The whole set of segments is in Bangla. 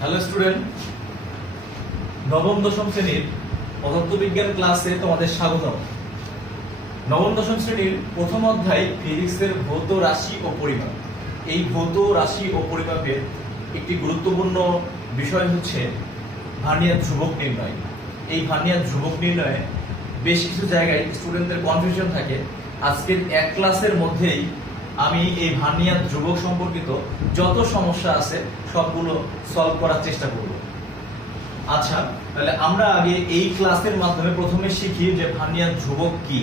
হ্যালো স্টুডেন্ট, নবম দশম শ্রেণীর পদার্থবিজ্ঞান ক্লাসে তোমাদের স্বাগতম। নবম দশম শ্রেণীর প্রথম অধ্যায় ফিজিক্সের ভৌত রাশি ও পরিমাপ। এই ভৌত রাশি ও পরিমাপের একটি গুরুত্বপূর্ণ বিষয় হচ্ছে ভার্নিয়ার ধ্রুবক নির্ণয়। এই ভার্নিয়ার ধ্রুবক নির্ণয়ে বেশ কিছু জায়গায় স্টুডেন্টদের কনফিউশন থাকে। আজকের এক ক্লাসের মধ্যেই আমি এই ভার্নিয়ার ধ্রুবক সম্পর্কিত যত সমস্যা আছে সবগুলো সলভ করার চেষ্টা করব। আচ্ছা, তাহলে আমরা আগে এই ক্লাসের মাধ্যমে প্রথমে শিখি যে ভার্নিয়ার ধ্রুবক কি।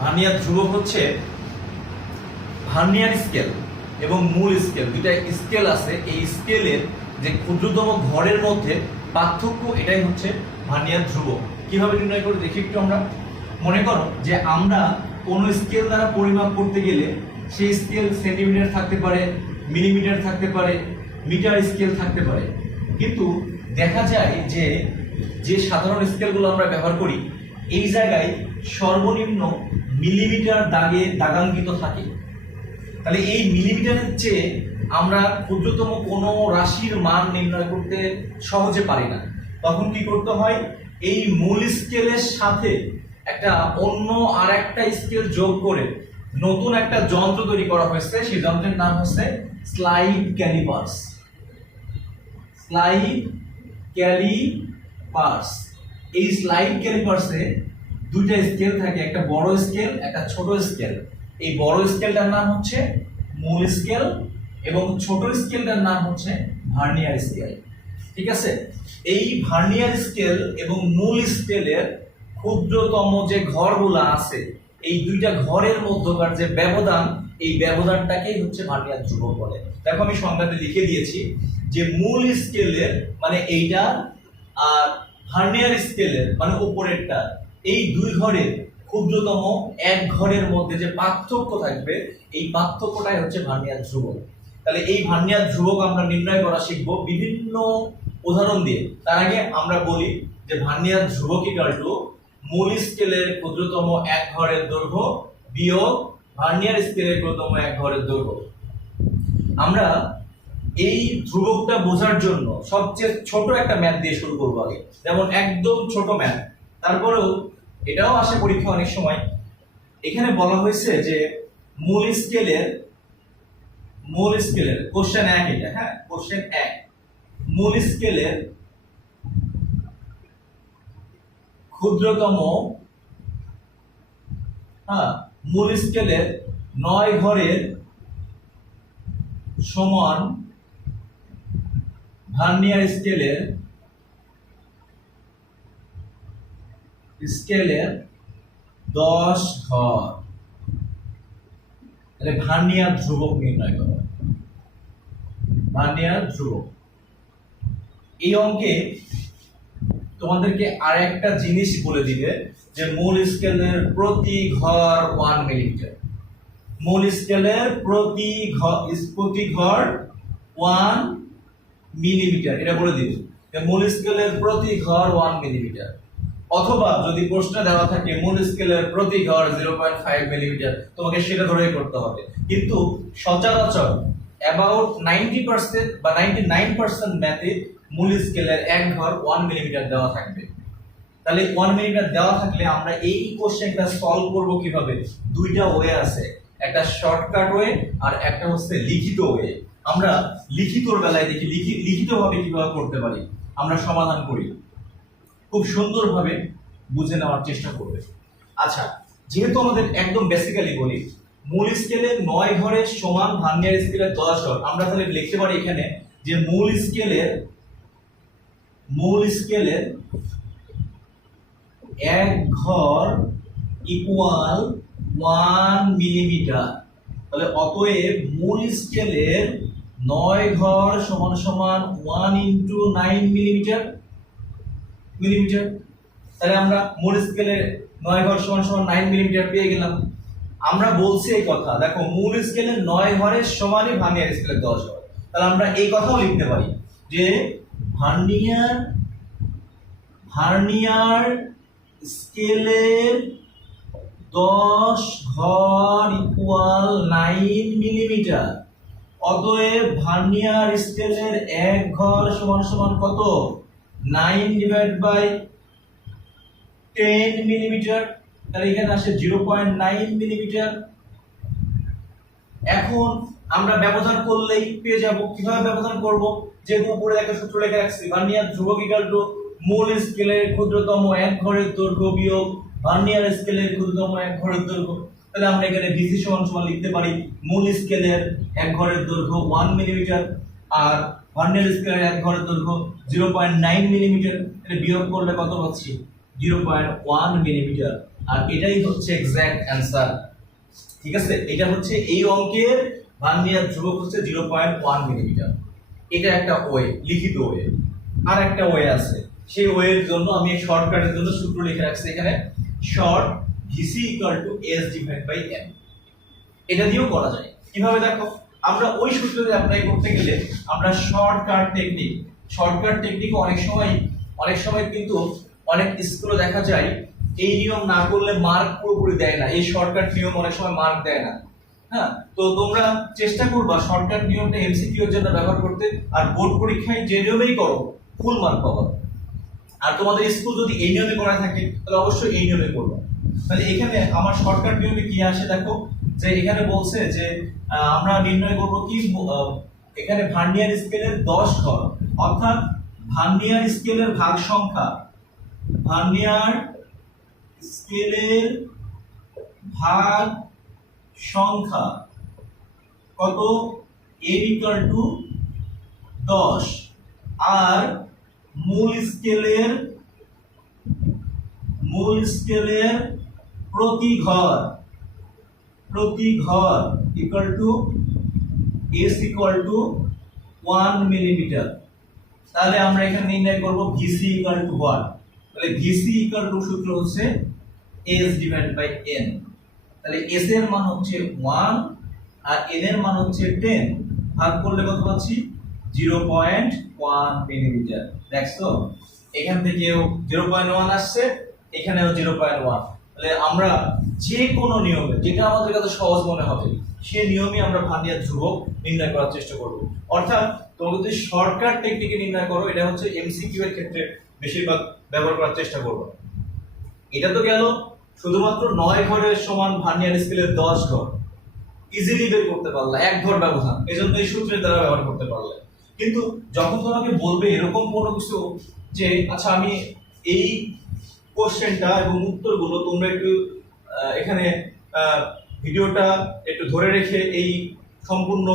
ভার্নিয়ার ধ্রুবক হচ্ছে ভার্নিয়ার স্কেল এবং মূল স্কেল, দুইটা স্কেল আছে। এই স্কেলের যে ক্ষুদ্রতম ঘরের মধ্যে পার্থক্য, এটাই হচ্ছে ভার্নিয়ার ধ্রুবক। কিভাবে নির্ণয় করে দেখি একটু। আমরা মনে করো যে আমরা কোনো স্কেল দ্বারা পরিমাপ করতে গেলে সেই স্কেল সেন্টিমিটার থাকতে পারে, মিলিমিটার থাকতে পারে, মিটার স্কেল থাকতে পারে, কিন্তু দেখা যায় যে যে সাধারণ স্কেলগুলো আমরা ব্যবহার করি এই জায়গায় সর্বনিম্ন মিলিমিটার দাগে দাগাঙ্কিত থাকে। তাহলে এই মিলিমিটারের চেয়ে আমরা ক্ষুদ্রতম কোনো রাশির মান নির্ণয় করতে সহজে পারি না। তখন কি করতে হয়, এই মূল স্কেলের সাথে একটা অন্য আর একটা স্কেল যোগ করে নতুন একটা যন্ত্র তৈরি করা হয়েছে। সেই যন্ত্রের নাম হচ্ছে স্লাইড ক্যালিপার্স। Slide callipers. এই স্লাইড ক্যালিপার্সে দুইটা স্কেল থাকে, একটা বড় স্কেল, একটা ছোট স্কেল। এই বড় স্কেলটার নাম হচ্ছে মূল স্কেল এবং ছোট স্কেলটার নাম হচ্ছে ভার্নিয়ার স্কেল। ঠিক আছে, এই ভার্নিয়ার স্কেল এবং মূল স্কেলের ক্ষুদ্রতম যে ঘরগুলো আছে, এই দুইটা ঘরের মধ্যকার যে ব্যবধান, এই ব্যবধানটাকেই হচ্ছে ভার্নিয়ার ধ্রুবক বলে। দেখো আমি সংজ্ঞাতে লিখে দিয়েছি যে মূল স্কেলের মানে এইটা, আর ভার্নিয়ার স্কেলের মানে উপরেরটা, এই দুই ঘরের ক্ষুদ্রতম এক ঘরের মধ্যে যে পার্থক্য থাকবে, এই পার্থক্যটাই হচ্ছে ভার্নিয়ার ধ্রুবক। তাহলে এই ভার্নিয়ার ধ্রুবক আমরা নির্ণয় করা শিখবো বিভিন্ন উদাহরণ দিয়ে। তার আগে আমরা বলি যে ভার্নিয়ার ধ্রুবক ইকুয়াল টু মূল স্কেলের ক্ষুদ্রতম এক ঘরের দৈর্ঘ্য বিয়োগ ভার্নিয়ার স্কেলের ক্ষুদ্রতম এক ঘরের দৈর্ঘ্য। আমরা এই ধ্রুবকটা বোঝার জন্য সবচেয়ে ছোট একটা ম্যাথ দিয়ে শুরু করবো আগে, যেমন একদম ছোট ম্যাথ। তারপরেও এটাও আসে পরীক্ষা অনেক সময়। এখানে বলা হয়েছে যে মূল স্কেলের কোশ্চেন 1, এটা হ্যাঁ কোশ্চেন 1, মূল স্কেলের ক্ষুদ্রতম মূল স্কেলের 9 ঘরের সমান ভার্নিয়ার স্কেলের 10 ঘর। তাহলে ভার্নিয়ার ধ্রুবক নির্ণয় করো। ভার্নিয়ার ধ্রুবক এই অঙ্কে তোমাদেরকে আরেকটা জিনিস বলে দিবে যে মূল স্কেলের প্রতি ঘর 1 মিলিমিটার। মূল স্কেলের প্রতি ঘর 1 মিলিমিটার, এটা বলে দিবে। মূল স্কেলের প্রতি ঘর 1 মিলিমিটার। অথবা যদি প্রশ্ন দেওয়া থাকে মূল স্কেলের প্রতি ঘর 0.5 মিলিমিটার, তোমাকে সেটা ধরেই করতে হবে। কিন্তু সচরাচর অ্যাবাউট 90% বা 99% ম্যাথে মূল স্কেলের এক ঘর 1 মিলিমিটার দেওয়া থাকবে। তাহলে 1 মিলিমিটার দেওয়া থাকলে আমরা এই কোশ্চেনটা সলভ করব কিভাবে? দুইটা ওয়ে আছে, একটা শর্টকাট ওয়ে আর একটা হচ্ছে লিখিত ওয়ে। আমরা লিখিতর বেলায় দেখি লিখিতভাবে কিভাবে করতে পারি। আমরা সমাধান করি, খুব সুন্দরভাবে বুঝে নেওয়ার চেষ্টা করবে। আচ্ছা, যেহেতু আমাদের একদম বেসিক্যালি বলি মূল স্কেলের 9 ঘরের সমান ভার্নিয়ার স্কেলের 10 ঘর, আমরা তাহলে লিখতে পারি এখানে যে মূল স্কেলের এক ঘর ইকুয়াল 1 মিলিমিটার। তাহলে অতএব মূল স্কেলের 9 ঘর সমান সমান 1 × 9 মিলিমিটার। তাহলে আমরা মূল স্কেলের 9 ঘর সমান সমান 9 মিলিমিটার পেয়ে গেলাম। আমরা বলছি এই কথা, দেখো মূল স্কেলের 9 ঘরের সমানই ভার্নিয়ার স্কেলের 10 ঘর। তাহলে আমরা এই কথাও লিখতে পারি যে ভার্নিয়ার স্কেলের 10 ঘর ইকুয়াল 9 মিলিমিটার। অতএব ভার্নিয়ার স্কেলের এক ঘর সমান সমান কত? 9/10 মিলিমিটার। তাহলে এখানে আসে 0.9 মিলিমিটার। এখন আমরা ব্যবধান করলেই পেয়ে যাব। কিভাবে ব্যবধান করব? যেহেতু উপরে একটা সূত্র লেখা রাখছি, ভার্নিয়ার ধ্রুবক ইকুয়াল টু মূল স্কেলের ক্ষুদ্রতম এক ঘরের দৈর্ঘ্য বিয়োগ ভার্নিয়ার স্কেলের ক্ষুদ্রতম এক ঘরের দৈর্ঘ্য। তাহলে আমরা এখানে ভিসি সমান সমান লিখতে পারি মূল স্কেলের এক ঘরের দৈর্ঘ্য 1 মিলিমিটার আর ভার্নিয়ার স্কেলের এক ঘরের দৈর্ঘ্য 0.9 মিলিমিটার। এটা বিয়োগ করলে কত পাচ্ছি? 0.1 মিলিমিটার। আর এটাই হচ্ছে এক্সাক্ট অ্যান্সার। ঠিক আছে, এটা হচ্ছে এই অঙ্কের ভার্নিয়ার ধ্রুবক হচ্ছে 0.1 মিলিমিটার। এটা একটা ওয়ে, লিখিত ওয়ে। আর একটা ওয়ে আছে, সেই ওয়ের জন্য আমি শর্টকাটের জন্য সূত্র লিখে রাখছি এখানে, short VC equal to S divide by N. এটা দিয়েও করা যায়। কিভাবে দেখো, আমরা ওই সূত্রতে অ্যাপ্লাই করতে গেলে আমরা শর্টকাট টেকনিক অনেক সময় কিন্তু অনেক স্কুলে দেখা যায় এই নিয়ম না করলে মার্ক পুরোপুরি দেয় না। এই শর্টকাট নিয়ম অনেক সময় মার্ক দেয় না। হ্যাঁ, তো তোমরা চেষ্টা করবা শর্টকাট নিয়মটা এমসিকিউ এর জন্য ব্যবহার করতে, আর বোর্ড পরীক্ষায় যে নিয়মেই করো ফুল মার্ক পাবা। আর তোমাদের স্কুল যদি এই নিয়মে করা থাকে তাহলে অবশ্যই এই নিয়মে করবে। তাহলে এখানে আমার শর্টকাট নিয়মে কি আসে দেখো, যে এখানে বলছে যে আমরা নির্ণয় করব কি, এখানে ভার্নিয়ার স্কেলের 10 ঘর, অর্থাৎ ভার্নিয়ার স্কেলের ভাগ সংখ্যা, ভার্নিয়ার স্কেলের ভাগ সংখ্যা কত? n ইকুয়াল টু 10 আর মূল স্কেলের প্রতি ঘর equal to s equal to 1 millimetre. তাহলে আমরা এখানে নির্ণয় করব ভিসি ইকুয়াল টু হোয়াট? তাহলে ভিসি ইকুয়াল টু সূত্র হচ্ছে s ডিভাইড বাই n। তাহলে s এর মান হচ্ছে 1 আর n এর মান হচ্ছে 10, ভাগ করলে কত পাচ্ছি? 0.1 মিলিমিটার। দেখছো, এখান থেকেও 0.1 আসছে, এখানেও 0.1। তাহলে আমরা যে কোনো নিয়মে যেটা আমাদের কাছে সহজ মনে হবে সেই নিয়মে আমরা ভার্নিয়ার ধ্রুবক নির্ণয় করার চেষ্টা করব। অর্থাৎ তোমরা যদি শর্টকাট টেকনিকে নির্ণয় করো, এটা হচ্ছে এমসিকিউ এর ক্ষেত্রে বেশিরভাগ ব্যবহার করার চেষ্টা করবো। এটা তো গেল শুধুমাত্র 9 ঘরের সমান ভার্নিয়ার স্কেলের 10 ঘর ইজিলি বের করতে পারলে, এক ঘর ব্যবধান, এজন্য এই সূত্রের দ্বারা ব্যবহার করতে পারলে। কিন্তু যখন তোমাকে বলবে এরকম কোনো কিছু যে আচ্ছা আমি এই কোশ্চেনটা এবং উত্তরগুলো তোমরা একটু এখানে ভিডিওটা একটু ধরে রেখে এই সম্পূর্ণ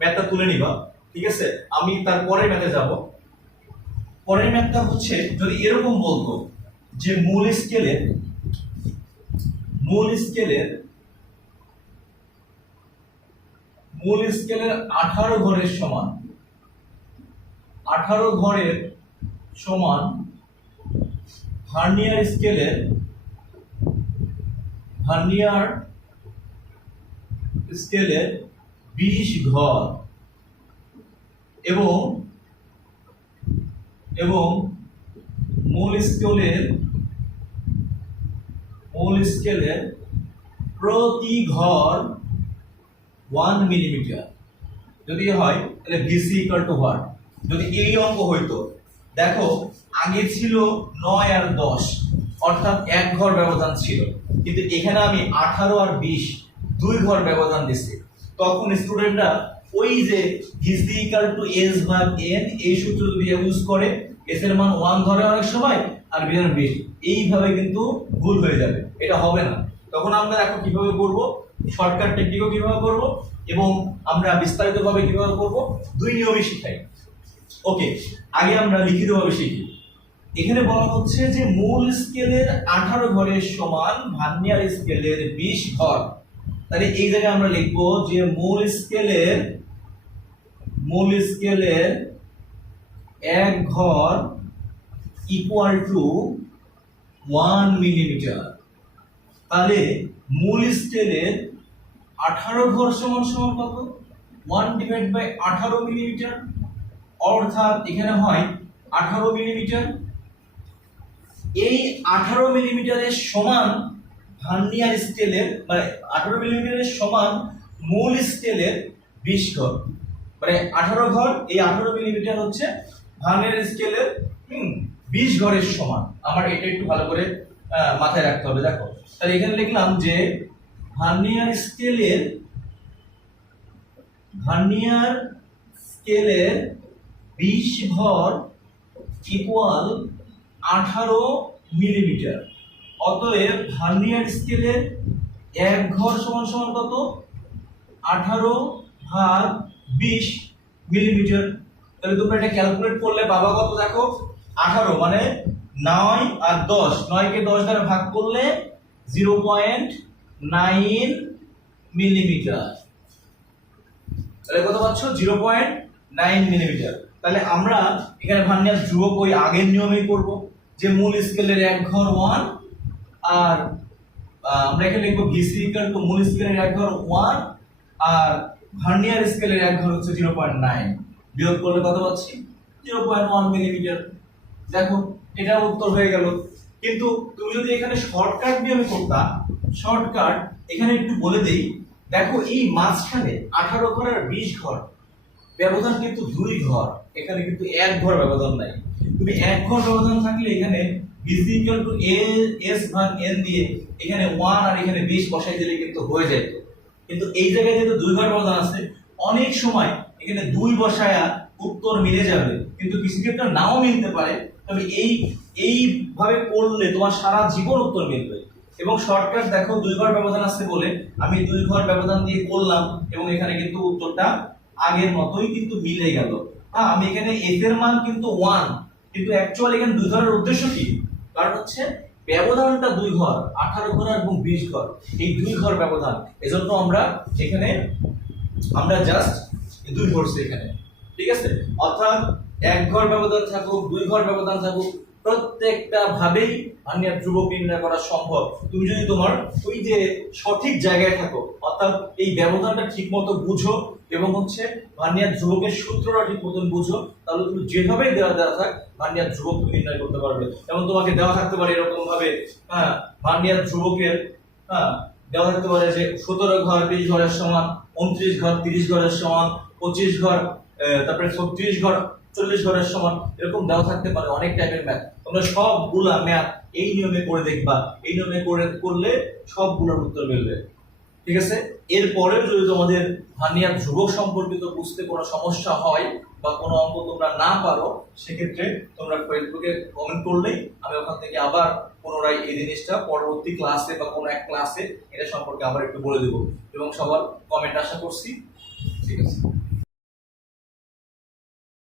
ম্যাথটা তুলে নিবা, ঠিক আছে? আমি তারপরে ম্যাথে যাব। পরের ম্যাথটা হচ্ছে যদি এরকম বলতো যে মূল স্কেলের 18 ঘরের সমান, 18 ঘরের সমান ভার্নিয়ার স্কেলের 20 ঘর এবং মূল স্কেলের প্রতি ঘর 1 মিলিমিটার যদি হয়, তাহলে ভিসি ইকুয়াল টু হোয়াট? যদি এই অঙ্ক হইতো, দেখো আগে ছিল 9 আর 10, অর্থাৎ এক ঘর ব্যবধান ছিল, কিন্তু এখানে আমি 18 আর 20 দুই ঘর ব্যবধান দিছি। তখন স্টুডেন্টরা ওই যে ভিসি ইকুয়াল টু এস ভাগ এন এই সূত্র যদি ইউজ করে, এস এর মান 1 ধরে অনেক সময় আর বি এর 20, এইভাবে কিন্তু ভুল হয়ে যাবে, এটা হবে না। তখন আমরা এখন কিভাবে করব, শর্টকাট টেকনিকও কিভাবে করব এবং আমরা বিস্তারিতভাবে কিভাবে করব, দুই নিয়মই শিখাই। ওকে, আগে আমরা লিখিতভাবে শিখি। এখানে বলা হচ্ছে যে মূল স্কেলের 18 ঘরের সমান ভার্নিয়ার স্কেলের 20 ঘর। তাহলে এই জায়গায় আমরা লিখব যে মূল স্কেলের এক ঘর ইকুয়াল টু 1 মিলিমিটার। তাহলে মূল স্কেলের 18 ঘর সমান কত? 1 ডিভাইড বাই 18 মিলিমিটার, অর্থাৎ এখানে হয় 18 মিলিমিটার। এই 18 মিলিমিটারের সমান ভার্নিয়ার স্কেলের, মানে 18 মিলিমিটারের সমান মূল স্কেলের 20 ঘর। মানে 18 ঘর, এই 18 মিলিমিটার হচ্ছে ভার্নিয়ার স্কেলের 20 ঘরের সমান। আমার এটা একটু ভালো করে মাথায় রাখতে হবে। দেখো তাহলে এখানে লিখলাম যে ভার্নিয়ার স্কেলের 20 ঘর ইকুয়াল 18 মিলিমিটার। অতএব ভার্নিয়ার স্কেলের 1 ঘর সমান সমান কত? 18/20 মিলিমিটার। তাহলে তোমরা এটা ক্যালকুলেট করলে পাবা কত? দেখো 18 মানে 9 আর 10, 9 কে 10 দ্বারা ভাগ করলে 0.9 মিলিমিটার। তাহলে কত পাচ্ছ? 0.9 মিলিমিটার। তাহলে আমরা এখানে ভার্নিয়ার ধ্রুবক ওই আগের নিয়মেই করব, যে মূল স্কেলের 1 ঘর 1, আর আমরা এখানে লিখব ভিসি ইকুয়াল টু মূল স্কেলের 1 ঘর 1 আর ভার্নিয়ার স্কেলের 1 ঘর হচ্ছে 0.9। বিয়োগ করলে কত পাচ্ছি? 0.1 মিলিমিটার। দেখো এটা উত্তর হয়ে গেল। কিন্তু তুমি যদি এখানে শর্টকাট নিয়মে করতা, শর্টকাট এখানে একটু বলে দেই। দেখো এই মাঝখানে 18 ঘর আর 20 ঘর ব্যবধান কিন্তু 2 ঘর, এখানে কিন্তু 1 ঘর ব্যবধান নাই। তুমি 1 ঘর ব্যবধান থাকলে এখানে bc ইকুয়াল টু s ভাগ n দিয়ে এখানে 1 আর এখানে 20 বসাই দিলে কিন্তু হয়ে যেত। কিন্তু এই জায়গায় যেহেতু 2 ঘর ব্যবধান আছে, অনেক সময় এখানে 2 বসায়া উত্তর মিলে যাবে, কিন্তু কিছু ক্ষেত্রে নাও মিলতে পারে। তবে এইভাবে করলে তোমার সারা জীবন উত্তর মিলবে। এবং শর্টকাট দেখো 2 ঘর ব্যবধান আছে বলে আমি 2 ঘর ব্যবধান দিয়ে করলাম, এবং এখানে কিন্তু উত্তরটা আগের মতোই কিন্তু মিলে গেল। হ্যাঁ, আমি এখানে f এর মান কিন্তু 1, কিন্তু অ্যাকচুয়ালি এখানে 2 ঘরের উদ্দেশ্য কি? কারণ হচ্ছে ব্যবধানটা 2 ঘর, 18 ঘর এবং 20 ঘর, এই 2 ঘর ব্যবধান। এজন্য আমরা এখানে জাস্ট 2 ধরছি এখানে। ঠিক আছে, অর্থাৎ 1 ঘর ব্যবধান থাকুক, 2 ঘর ব্যবধান থাকুক, প্রত্যেকটা ভাবেই ভার্নিয়ার ধ্রুবক নির্ণয় করা সম্ভব। তুমি যদি তোমার ওই যে সঠিক জায়গায় থাকো, অর্থাৎ এই ব্যবধানটা ঠিকমতো বুঝো এবং হচ্ছে ভার্নিয়ার ধ্রুবকের সূত্রটা ঠিক মতন বুঝো, তাহলে তুমি যেভাবে দেওয়া থাক ভার্নিয়ার ধ্রুবক তুমি নির্ণয় করতে পারবে। যেমন তোমাকে দেওয়া থাকতে পারে এরকম ভাবে, ভার্নিয়ার ধ্রুবকের দেওয়া থাকতে পারে যে 17 ঘর 20 ঘরের সমান, 29 ঘর 30 ঘরের সমান, 25 ঘর তারপরে 36 ঘর 40 ঘরের সমান, এরকম দেওয়া থাকতে পারে অনেক টাইপের ম্যাথ। তোমরা সবগুলা ম্যাথ এই নিয়মে করে দেখবা, এই নিয়মে করলে সবগুলোর উত্তর মিলবে। ঠিক আছে, এরপরেও যদি তোমাদের ভার্নিয়ার ধ্রুবক সম্পর্কিত বুঝতে কোনো সমস্যা হয় বা কোনো অঙ্ক তোমরা না পারো, সেক্ষেত্রে তোমরা ফেসবুকে কমেন্ট করলেই আমি ওখান থেকে আবার পুনরায় এই জিনিসটা পরবর্তী ক্লাসে বা কোনো এক ক্লাসে এটা সম্পর্কে আবার একটু বলে দেবো। এবং সবার কমেন্ট আশা করছি। ঠিক আছে।